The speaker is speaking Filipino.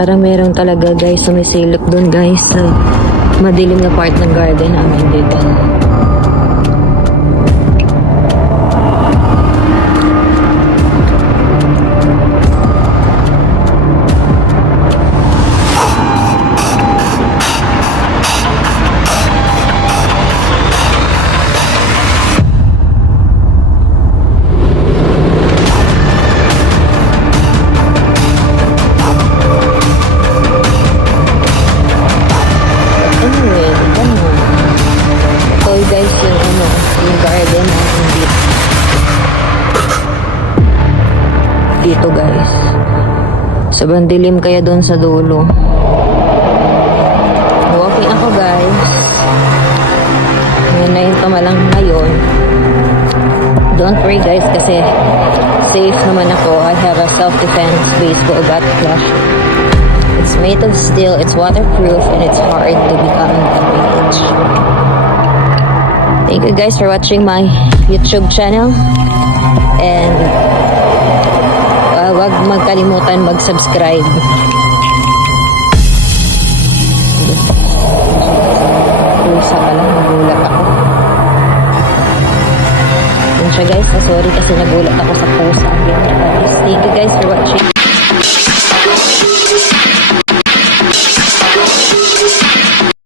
Parang meron talaga guys sumisilip doon guys sa madilim na part ng garden namin dito. Guys, yung garden natin dito guys. Sobrang dilim kaya doon sa dulo. Walking ako guys. Ngayon na yung tumalang ngayon. Don't worry guys kasi safe naman ako. I have a self-defense baseball bat flash. It's made of steel, it's waterproof, and it's hard to become damaged. Thank you guys for watching my YouTube channel, and wag magkalimutan mag-subscribe. Pusa pala, nagulat ako. Yun siya guys, sorry kasi nagulat ako sa pusa. Thank you guys for watching.